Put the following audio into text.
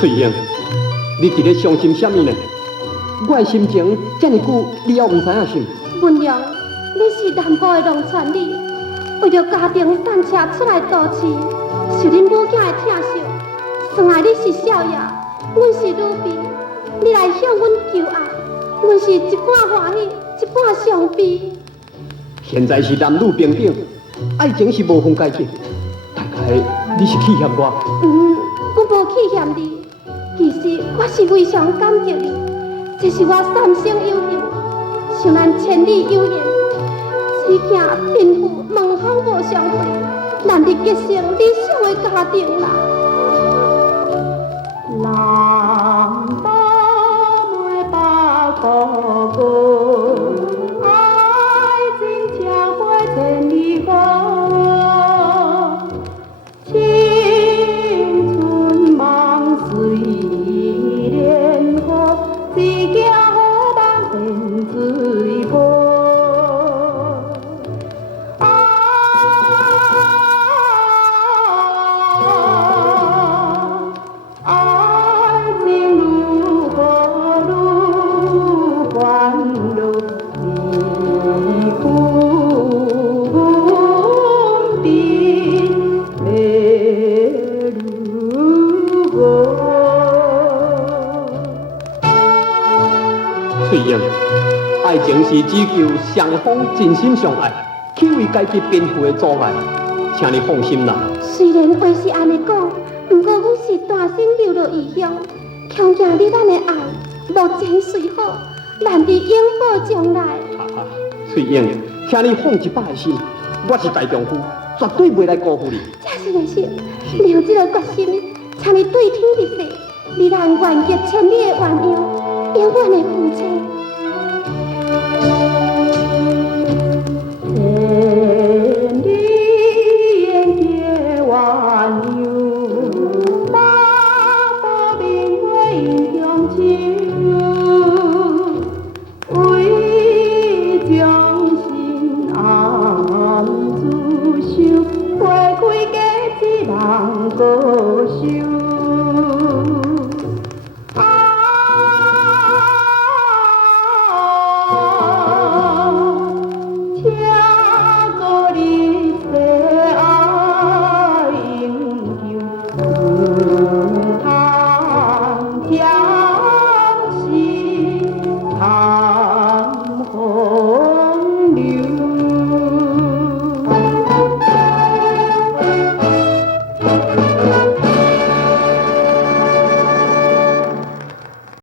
翠英，你伫咧伤心什么呢？我的心情这么久，你还唔知影是？文良，你是南部的农村里，为着家庭散车出来都市，受恁母囝的疼惜。算来你是少爷，阮是女婢，你来向阮求爱，阮是一半欢喜，一半伤悲。现在是男女平等，爱情是无分阶级。大概你是气嫌我？我无气嫌你。其实我是非常感激你，这是我三生有幸，想咱千里有缘，只惊贫富门风无相对，难得结成理想的家庭啦。南北每把高歌，爱情交会千里河。翠英，爱情是只求双方真心相爱，去为解决贫富的阻碍，请你放心啦。虽然话是安尼讲，不过阮是单身流落异乡，恐惊你咱的爱目前虽好，难伫永保将来。哈，翠英，请你放一百个心，我是大丈夫，绝对袂来辜负你。这是个心，了这个决心，请你对天立誓，你咱愿结千里的鸳鸯，永远的夫妻。